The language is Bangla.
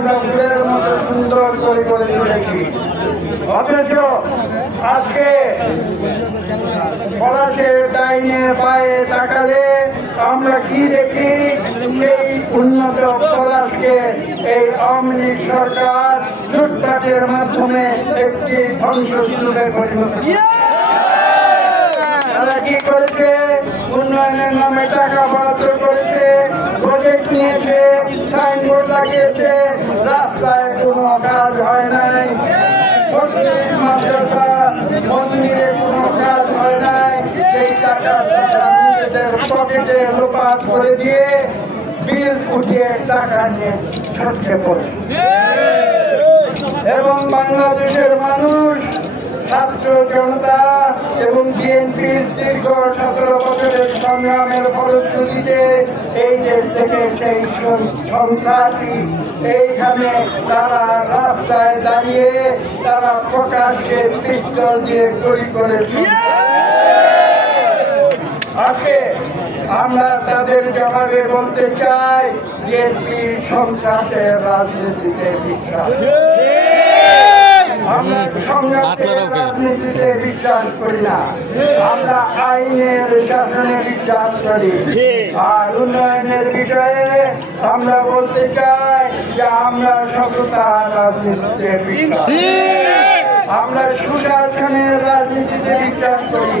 আমরা ফুলের মতো সুন্দর করে করে তুলেছি। অথচ আজকে পলাশের ডাইনে পায়ে তাকালে আমরা কি দেখি, সেই উন্নত পলাশকে এই আওয়ামী লীগ সরকার লুটপাটের মাধ্যমে একটি ধ্বংসস্তূপে পরিণত করেছে। তারা কি করেছে? উন্নয়নের নামে টাকা বরাদ্দ করেছে, প্রজেক্ট নিয়েছে, সাইনবোর্ড লাগিয়েছে, রাস্তায় কোনো কাজ হয় নাই, মাদ্রাসা মন্দিরে কোনো কাজ হয় নাই। সেই টাকা নিজেদের পকেটে লোপাট করে দিয়ে বিল উঠিয়ে টাকা নিয়ে ছটকে পড়ে। এবং বাংলাদেশের মানুষ, ছাত্র জনতা এবং বিএনপির দীর্ঘ 17 বছরের সংগ্রামের ফলশ্রুতিতে এই দেশ থেকে সেই সন্ত্রাসী এইখানে তারা রাস্তায় দাঁড়িয়ে তারা প্রকাশ্যে পিস্তল দিয়ে গুলি করে। আজকে আমরা তাদের জবাবে বলতে চাই, বিএনপির সন্ত্রাসের রাজনীতিতে বিশ্বাস, আমরা সংগ্রামের রাজনীতিতে বিশ্বাস করি না, আমরা আইনের শাসনে বিশ্বাস করি। আর উন্নয়নের বিষয়ে আমরা বলতে চাই যে আমরা সততার রাজনীতিতে বিশ্বাস, আমরা সুশাসনের রাজনীতিতে বিশ্বাস করি।